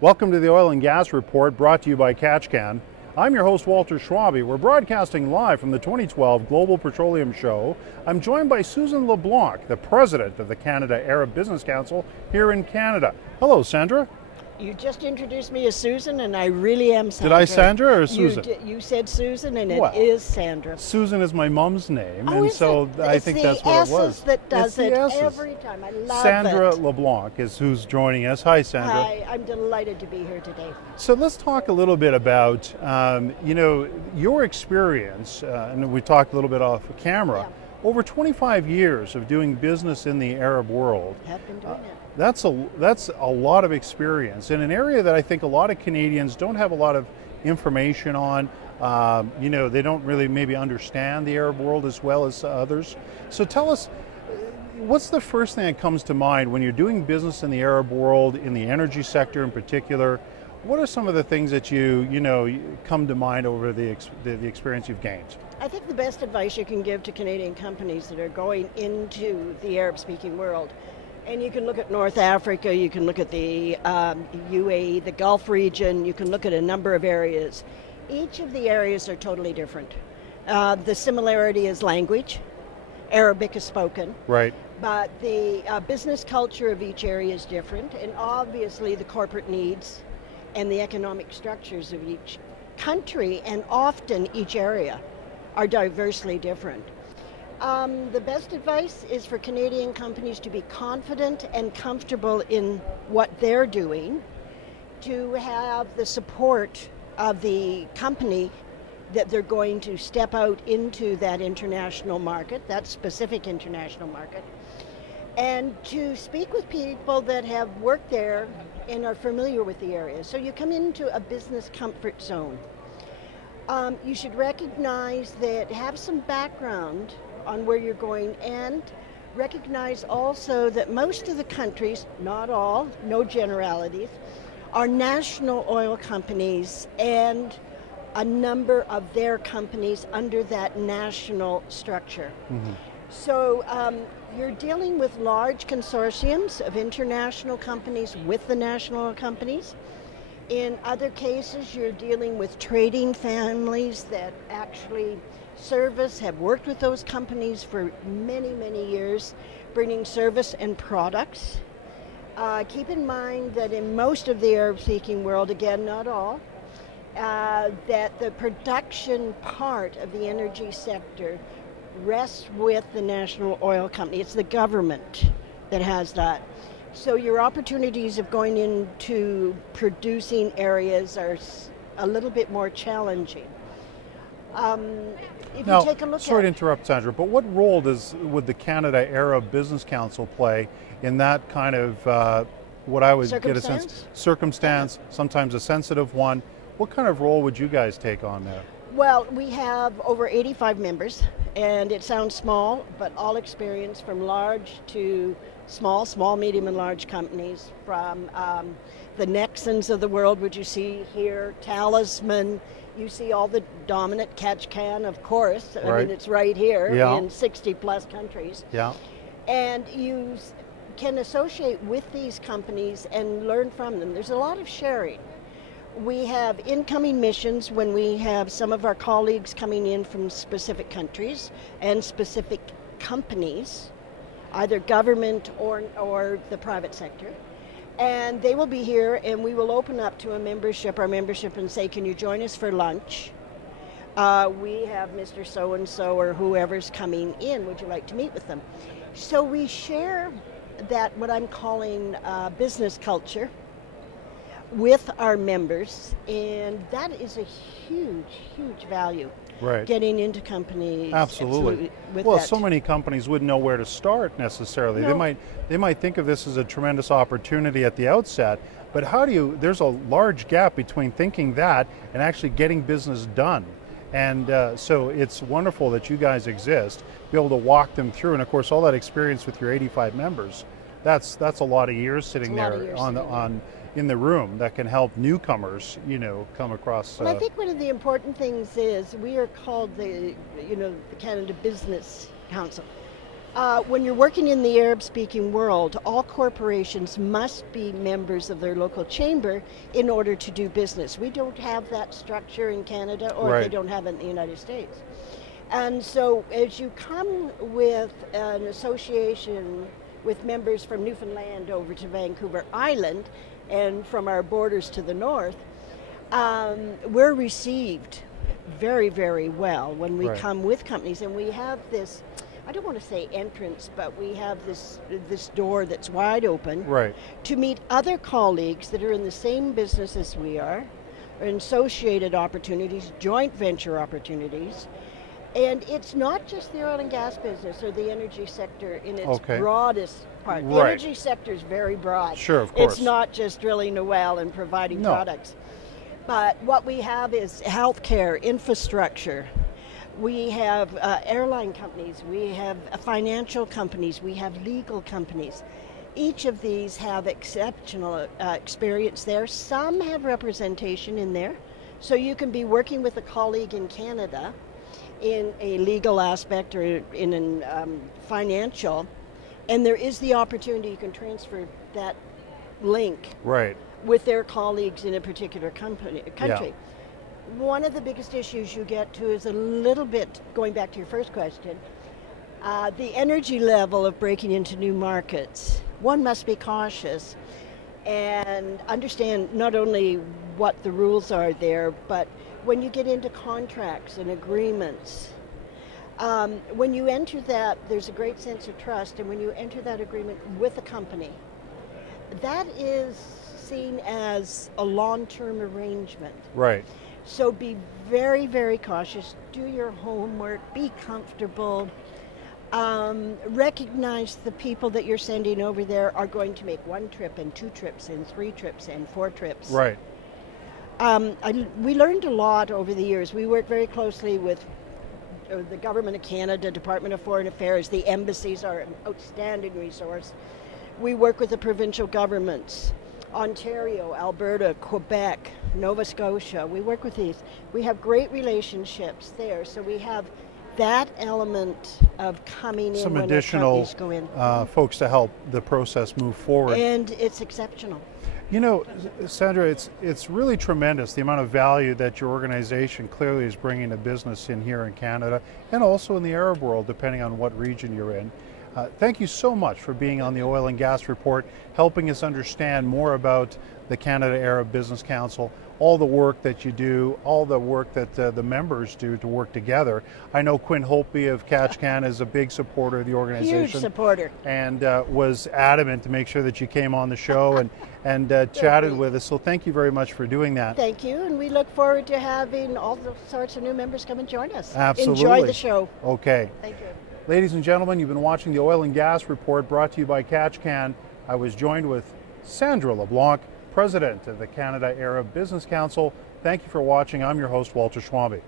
Welcome to the Oil and Gas Report, brought to you by Katch. I'm your host, Walter Schwabe. We're broadcasting live from the 2012 Global Petroleum Show. I'm joined by Sandra Leblanc, the president of the Canada Arab Business Council here in Canada. Hello, Sandra. You just introduced me as Susan, and I really am Sandra. Did I Sandra or Susan? You said Susan, and it is Sandra. Susan is my mom's name, and so I think that's what it was. It's the that does it every time. I love it. Sandra Leblanc is who's joining us. Hi, Sandra. Hi, I'm delighted to be here today. So let's talk a little bit about, your experience, and we talked a little bit off camera. Yeah. Over 25 years of doing business in the Arab world. Have been doing it. That's a lot of experience in an area that I think a lot of Canadians don't have a lot of information on. They don't really maybe understand the Arab world as well as others. So tell us, what's the first thing that comes to mind when you're doing business in the Arab world, in the energy sector in particular? What are some of the things that you come to mind over the experience you've gained? I think the best advice you can give to Canadian companies that are going into the Arab-speaking world, and you can look at North Africa, you can look at the UAE, the Gulf region, you can look at a number of areas. Each of the areas are totally different. The similarity is language. Arabic is spoken. Right. But the business culture of each area is different, and obviously the corporate needs and the economic structures of each country and often each area are diversely different. The best advice is for Canadian companies to be confident and comfortable in what they're doing, to have the support of the company that they're going to step out into that international market, that specific international market, and to speak with people that have worked there and are familiar with the area. So you come into a business comfort zone. You should recognize that, have some background on where you're going, and recognize also that most of the countries, not all, no generalities, are national oil companies and a number of their companies under that national structure. Mm-hmm. So you're dealing with large consortiums of international companies with the national companies. In other cases, you're dealing with trading families that actually have worked with those companies for many, many years, bringing service and products. Keep in mind that in most of the Arab-speaking world, again, not all, that the production part of the energy sector rests with the national oil company. It's the government that has that. So your opportunities of going into producing areas are a little bit more challenging. If now, you take a look sorry to interrupt, Sandra, but what role would the Canada Arab Business Council play in that kind of, what I would get a sense, circumstance, sometimes a sensitive one? What kind of role would you guys take on there? Well, we have over 85 members, and it sounds small, but all experience from large to small, medium, and large companies, from the Nexans of the world, which you see here, Talisman. You see all the dominant Katch, of course. Right. I mean, it's right here in 60 plus countries. Yeah. And you can associate with these companies and learn from them. There's a lot of sharing. We have incoming missions when we have some of our colleagues coming in from specific countries and specific companies, either government or the private sector. And they will be here, and we will open up to our membership, and say, can you join us for lunch? We have Mr. So-and-so or whoever's coming in. Would you like to meet with them? So we share that, what I'm calling business culture, with our members, and that is a huge value. Right. Getting into companies. Absolutely. With well, that. So many companies wouldn't know where to start necessarily. No. They might think of this as a tremendous opportunity at the outset, but there's a large gap between thinking that and actually getting business done. And so it's wonderful that you guys exist, be able to walk them through, and of course all that experience with your 85 members. That's a lot of years sitting there in the room that can help newcomers, come across. Well, I think one of the important things is we are called the Canada Business Council. When you're working in the Arab-speaking world, all corporations must be members of their local chamber in order to do business. We don't have that structure in Canada, or Right. they don't have it in the United States. And so as you come with an association with members from Newfoundland over to Vancouver Island and from our borders to the north, we're received very, very well when we Right. come with companies, and we have this, I don't want to say entrance, but we have this door that's wide open Right. to meet other colleagues that are in the same business as we are, or associated opportunities, joint venture opportunities. And it's not just the oil and gas business or the energy sector in its Okay. broadest part. The Right. energy sector is very broad. Sure, of course. It's not just drilling a well and providing No. products. But what we have is healthcare, infrastructure. We have airline companies, we have financial companies, we have legal companies. Each of these have exceptional experience there. Some have representation in there. So you can be working with a colleague in Canada in a legal aspect or in a financial, and there is the opportunity you can transfer that link Right. with their colleagues in a particular country. One of the biggest issues you get to is a little bit, going back to your first question, the energy level of breaking into new markets. One must be cautious and understand not only what the rules are there, but when you get into contracts and agreements, when you enter that, there's a great sense of trust, and when you enter that agreement with a company, that is seen as a long-term arrangement. Right. So be very, very cautious. Do your homework. Be comfortable. Recognize the people that you're sending over there are going to make 1 trip and 2 trips and 3 trips and 4 trips. Right. We learned a lot over the years. We work very closely with the Government of Canada, Department of Foreign Affairs. The embassies are an outstanding resource. We work with the provincial governments. Ontario, Alberta, Quebec, Nova Scotia. We work with these. We have great relationships there, so we have that element of coming in Some when additional companies go in. folks to help the process move forward. And it's exceptional. You know, Sandra, it's really tremendous the amount of value that your organization clearly is bringing to business in here in Canada and also in the Arab world, depending on what region you're in. Thank you so much for being on the Oil and Gas Report, helping us understand more about the Canada Arab Business Council, all the work that you do, all the work that the members do to work together. I know Quinn Holtby of Katch is a big supporter of the organization. Huge supporter. And was adamant to make sure that you came on the show and chatted with us. So thank you very much for doing that. Thank you, and we look forward to having all the sorts of new members come and join us. Absolutely. Enjoy the show. Okay. Thank you. Ladies and gentlemen, you've been watching the Oil and Gas Report brought to you by Katch. I was joined with Sandra Leblanc, President of the Canada Arab Business Council. Thank you for watching. I'm your host, Walter Schwabe.